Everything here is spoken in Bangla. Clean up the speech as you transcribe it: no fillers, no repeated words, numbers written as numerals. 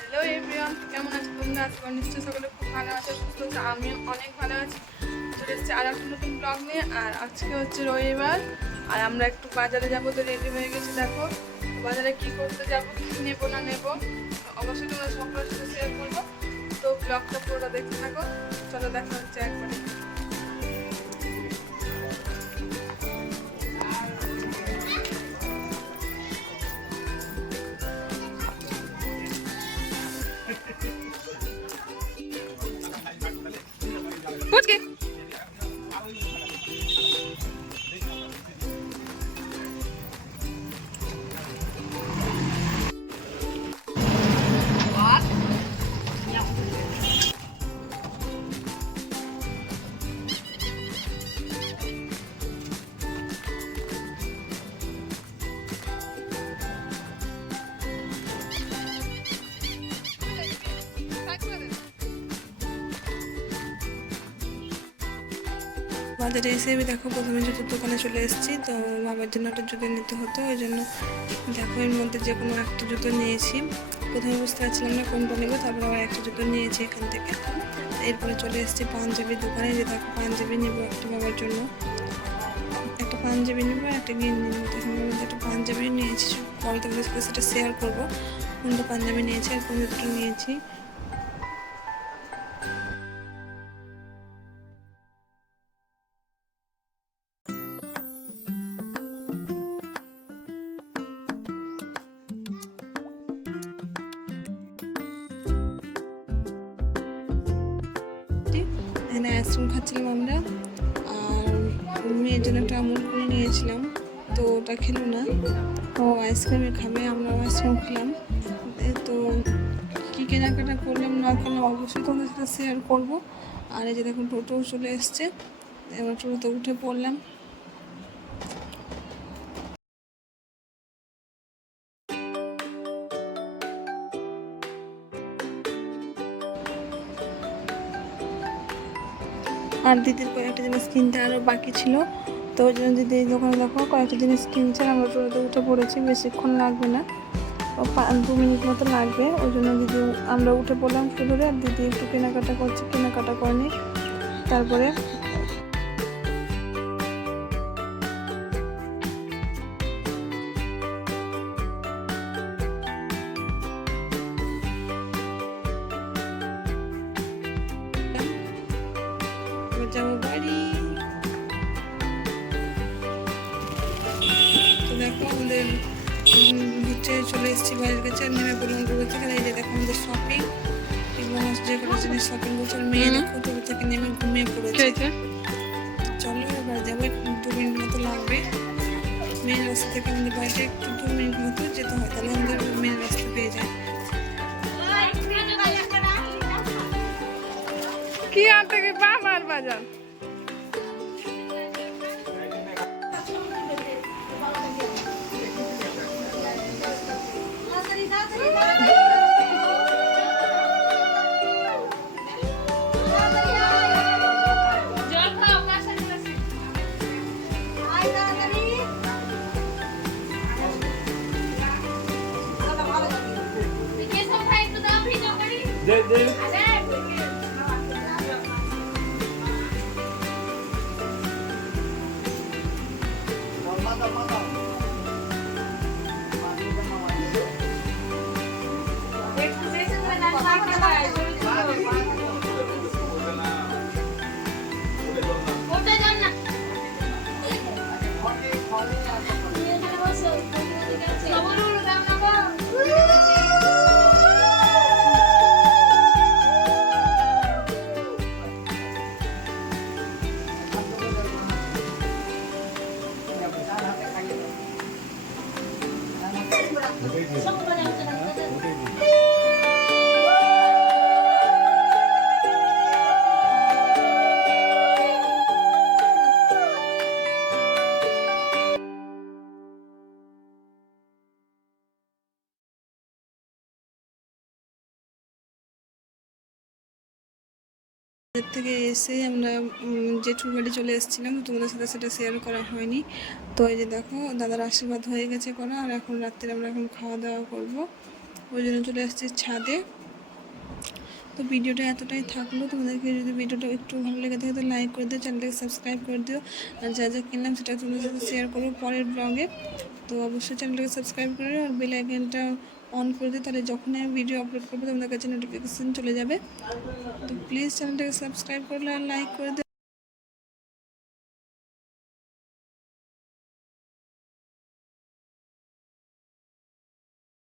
হ্যালো এভরিওয়ান, কেমন আছো তোমরা? আজকে নিশ্চয়ই সকলে খুব ভালো আছো, সুস্থ আছো। আমিও অনেক ভালো আছি। চলে এসেছি আর একটা নতুন ব্লগ নিয়ে। আর আজকে হচ্ছে রবিবার, আর আমরা একটু বাজারে যাবো, তো রেডি হয়ে গেছি। দেখো বাজারে কি করতে যাবো, কি নেবো না নেবো অবশ্যই তোমরা সকলের সাথে শেয়ার করবো। তো ব্লগটা পুরোটা দেখতে থাকো। চলো দেখা হচ্ছে একবারে। বাজারে এসে আমি দেখো প্রথমে জুতোর দোকানে চলে এসেছি। তো বাবার জন্য একটা জুতো নিতে হতো, ওই জন্য দেখো এর মধ্যে যে কোনো একটা জুতো নিয়েছি। প্রথমে বুঝতে পারছিলাম না কোনটা নেবো, তারপরে আবার একটা জুতো নিয়েছি এখান থেকে। এরপরে চলে এসেছি পাঞ্জাবির দোকানে, যে দেখো পাঞ্জাবি নেবো একটা বাবার জন্য, একটা পাঞ্জাবি নেবো আর একটা গেঞ্জি নেবো। তখন মধ্যে একটা পাঞ্জাবি নিয়েছি, পরে তোমাদের সাথে সেটা শেয়ার করবো কোনটা পাঞ্জাবি নিয়েছি আর কোন জুতো নিয়েছি। এখানে আইসক্রিম খাচ্ছিলাম আমরা, আর মেয়ের জন্য একটা আমুল করে নিয়েছিলাম, তো ওটা খেলো না, ও আইসক্রিমে খাবে, আমরাও আইসক্রিম খেলাম। তো কী কেনাকাটা করলাম না করলাম অবশ্যই তোমাদের সাথে শেয়ার করবো। আর এই যে দেখুন টোটো চলে এসছে, এবার টোটোতে উঠে পড়লাম। আর দিদির কয়েকটা জিনিস কিনতে আরও বাকি ছিল, তো ওই জন্য দিদি এই দোকানে দেখো কয়েকটা জিনিস কিনছে। আমরা টোটোতে উঠে পড়েছি, বেশিক্ষণ লাগবে না, 2 মিনিট মতো লাগবে। ওই জন্য দিদি আমরা উঠে পড়লাম শুধু, আর দিদি একটু কেনাকাটা করছে, কেনাকাটা করেনি। তারপরে যাবো বাড়ি। তো দেখো আমাদের হচ্ছে চলে এসেছি বাড়ির কাছে, আর নেমে পড়লাম টোটো থেকে। এই যে দেখো আমাদের শপিং, এগুলো যে কোনো জিনিস শপিং করছে। মেয়ে দেখো টোটো থেকে নেমে ঘুমিয়ে পড়েছে। চলো এবার যাবো, 2 মিনিট মতো লাগবে। মেন রাস্তা থেকে আমাদের বাড়িতে একটু 2 মিনিট মতো যেতে হয়, তাহলে আমাদের মেন রাস্তা পেয়ে যায়। কি আনতে কি বাবার বাজার এর থেকে এসে আমরা জেঠুর বাড়ি চলে এসেছিলাম, তো তোমাদের সাথে সেটা শেয়ার করা হয়নি। তো এই যে দেখো দাদার আশীর্বাদ হয়ে গেছে করা, আর এখন রাত্রে আমরা এখন খাওয়া দাওয়া করবো, ওই জন্য চলে এসেছি ছাদে। তো ভিডিওটা এতটাই থাকলো, তোমাদেরকে যদি ভিডিওটা একটু ভালো লেগে থাকে তো লাইক করে দিও, চ্যানেলটাকে সাবস্ক্রাইব করে দিও, আর যা যা কিনলাম সেটা তোমাদের সাথে শেয়ার করবো পরের ব্লগে। তো অবশ্যই চ্যানেলটাকে সাবস্ক্রাইব করে আর বেল আইকনটা অন করে দিও, তাহলে যখনই আমি ভিডিও আপলোড করবো তোমাদের কাছে নোটিফিকেশান চলে যাবে। তো প্লিজ চ্যানেলটাকে সাবস্ক্রাইব করলে আর লাইক করে দিও।